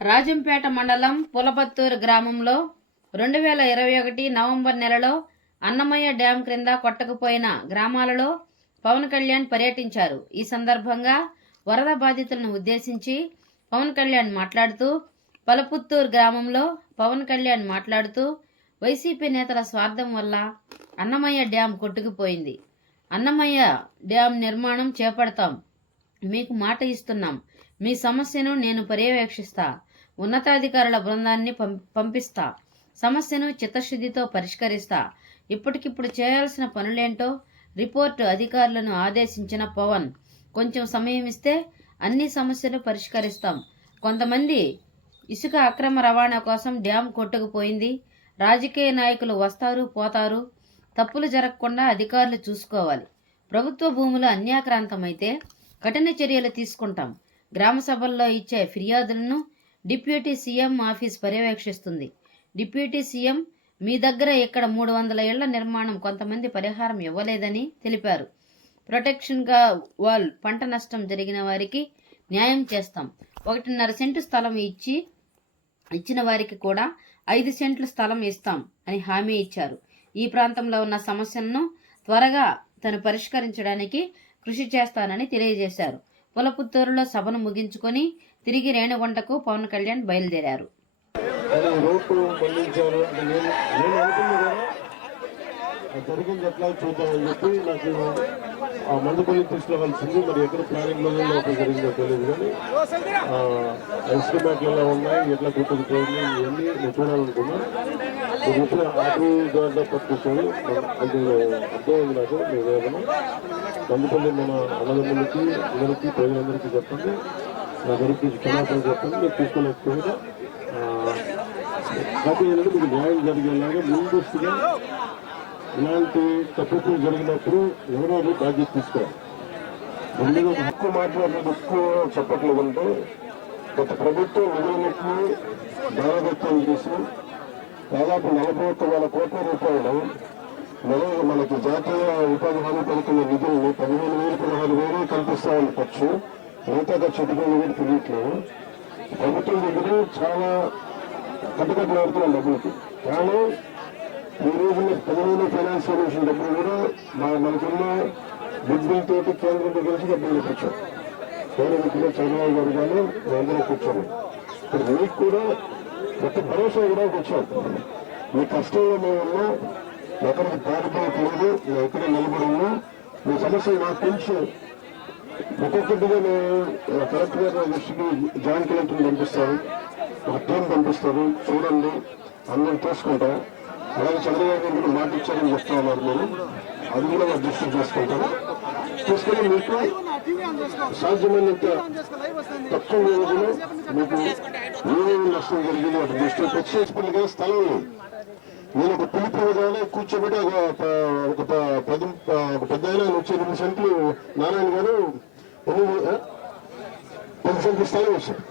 రాజంపేట మండలం పులపత్తూరు గ్రామంలో రెండు వేల ఇరవై ఒకటి నవంబర్ నెలలో అన్నమయ్య డ్యాం క్రింద కొట్టకపోయిన గ్రామాలలో పవన్ కళ్యాణ్ పర్యటించారు. ఈ సందర్భంగా వరద బాధితులను ఉద్దేశించి పవన్ కళ్యాణ్ మాట్లాడుతూ పలపుత్తూరు గ్రామంలో పవన్ కళ్యాణ్ మాట్లాడుతూ వైసీపీ నేతల స్వార్థం వల్ల అన్నమయ్య డ్యాం కొట్టుకుపోయింది. అన్నమయ్య డ్యాం నిర్మాణం చేపడతాం మీకు మాట ఇస్తున్నాం మీ సమస్యను నేను పర్యవేక్షిస్తా. ఉన్నతాధికారుల బృందాన్ని పం- పంపిస్తా. సమస్యను చిత్తశుద్ధితో పరిష్కరిస్తా. ఇప్పటికిప్పుడు చేయాల్సిన పనులేంటో రిపోర్టు అధికారులను ఆదేశించిన పవన్. కొంచెం సమయం ఇస్తే అన్ని సమస్యలు పరిష్కరిస్తాం. కొంతమంది ఇసుక అక్రమ రవాణా కోసం డ్యాం కొట్టుకుపోయింది రాజకీయ నాయకులు వస్తారు పోతారు. తప్పులు జరగకుండా అధికారులు చూసుకోవాలి. ప్రభుత్వ భూములు అన్యాక్రాంతమైతే కఠిన చర్యలు తీసుకుంటాం. గ్రామ సభల్లో ఇచ్చే ఫిర్యాదులను డిప్యూటీ సీఎం ఆఫీస్ పర్యవేక్షిస్తుంది. డిప్యూటీ సీఎం మీ దగ్గర ఇక్కడ మూడు వందల ఇళ్ళ నిర్మాణం కొంతమంది పరిహారం ఇవ్వలేదని తెలిపారు. ప్రొటెక్షన్గా వాల్ పంట నష్టం జరిగిన వారికి న్యాయం చేస్తాం. ఒకటిన్నర సెంటు స్థలం ఇచ్చి ఇచ్చిన వారికి కూడా ఐదు సెంట్లు స్థలం ఇస్తాం అని హామీ ఇచ్చారు. ఈ ప్రాంతంలో ఉన్న సమస్యలను త్వరగా తను పరిష్కరించడానికి కృషి చేస్తానని తెలియజేశారు. పులపుత్తూరులో సభను ముగించుకొని తిరిగి రేణుగుంటకు పవన్ కళ్యాణ్ బయలుదేరారు. జరిగింది ఎట్లా చూద్దామని చెప్పి నాకు ఆ మందుపల్లి తీసుకురావాల్సింది మరి ఎక్కడ ప్లానింగ్లో ఒక జరిగిందో తెలియదు కానీ ఎస్టిమేట్లు ఎలా ఉన్నాయి. ఎట్లా గుర్తుకుపోయింది ఇవన్నీ నేను చూడాలనుకున్నా. నేను చెప్పిన ఆటో దాంట్లో పట్టుకొని అది అర్థమైంది నాకు మీ వేదన మందుపల్లి మన అన్నదమ్ములకి అందరికీ ప్రజలందరికీ చెప్పండి. నా దగ్గరికి క్షమాపణ చెప్పండి. మీరు తీసుకోలేకపోయినా ఆ, కాకపోతే ఏంటంటే మీకు న్యాయం జరిగేలాగా ముందస్తుగా ఇలాంటి తప్పులు జరిగినప్పుడు ఎవరైనా బాధ్యత తీసుకోవాలి. ముందుగా ఒక మాట్లాడిన ఎక్కువ చెప్పట్లేదు అంటే గత ప్రభుత్వం నిధులన్నింటినీ దారదత్తం చేసి దాదాపు నలభై ఒక్క వేల కోట్ల రూపాయలు నెల మనకి జాతీయ ఉపాధి హామీ పథకం నిధులను పదిహేను వేలు పదహారు వేలు కల్పిస్తామని ఖర్చు మిగతా ఖర్చు ఎటుకొని కూడా తెలియట్లేదు ప్రభుత్వం దగ్గర చాలా కట్టుకట్టు ఆడుతున్నాం డబ్బులకి. కానీ ఈ రోజు పదిహేను ఫైనాన్స్ సొల్యూషన్ డబ్బులు కూడా మా మనకున్న బిడ్డల తోటి కేంద్రంతో కలిసి డబ్బులు తెప్పించాం. కేంద్ర ముఖ్యమంత్రి చంద్రబాబు గారు కానీ మేమందరం కూర్చొని. ఇప్పుడు మీకు కూడా ఒక భరోసా కూడా వచ్చాం. మీ కష్టంలో మేము ఉన్నాం. ఎక్కడికి పారిపోవట్లేదు మేము ఎక్కడ నిలబడి ఉన్నాం. మీ సమస్య నాకు తెలుసు. ఒక్కొక్కటిగా మేము కలెక్టర్ గారి దృష్టికి జాయింట్ కలెక్టర్ పంపిస్తారు. ఒక టీం పంపిస్తారు. చూడండి. అందరూ తీసుకుంటాం అలాగే చంద్రబాబు గారు కూడా మాట ఇచ్చారని చెప్తా ఉన్నారు మీరు. అది కూడా దృష్టి చేసుకుంటాను తీసుకుంటాం తీసుకుని మీకు సాధ్యమైనంత తక్కువ రోజులు మీకు ఏమేమి నష్టం జరిగింది వాటి దృష్టిలో ప్రత్యేకించుకుని స్థలం. లేదు నేను ఒక పిలుపు విధానం కూర్చోబెట్టి ఒక ఒక పది ఒక పెద్ద ఆయన వచ్చే రెండు సెంట్లు నారాయణ గారు పది సెంట్లు స్థలం వచ్చారు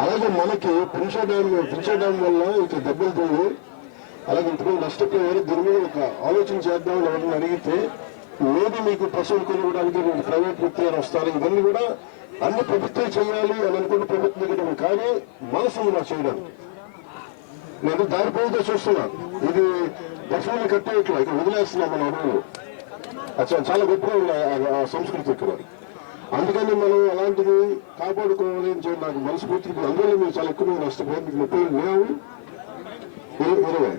అలాగే మనకి ప్రిన్సా డ్యామ్ ప్రిన్సా డ్యామ్ వల్ల ఇట్లా దెబ్బలు పోయి అలాగే ఇంతకుముందు నష్టపోయారు దీని మీద ఒక ఆలోచన చేద్దామని ఎవరిని అడిగితే లేదు మీకు పశువులు కొనుగోడానికి మీకు ప్రైవేట్ వ్యక్తులు వస్తారు ఇవన్నీ కూడా అన్ని ప్రభుత్వం చేయాలి అని అనుకుంటే ప్రభుత్వం దగ్గర కానీ మనసు నా నాకు నేను దారిపోతే చూస్తున్నా. చూస్తున్నాను ఇది పశువులు కట్టేయట్లా. ఇక వదిలేస్తున్నాం మన అడవులు చాలా గొప్పగా ఉన్నాయి ఆ- ఆ సంస్కృతి ఇక్కడ. అందుకని మనం అలాంటిది కాపాడుకోవాలి అని చెప్పి నాకు మనస్ఫూర్తికి అందువల్ల మీరు చాలా ఎక్కువ నష్టపోయింది ముప్పై లేవు. ఇరవై.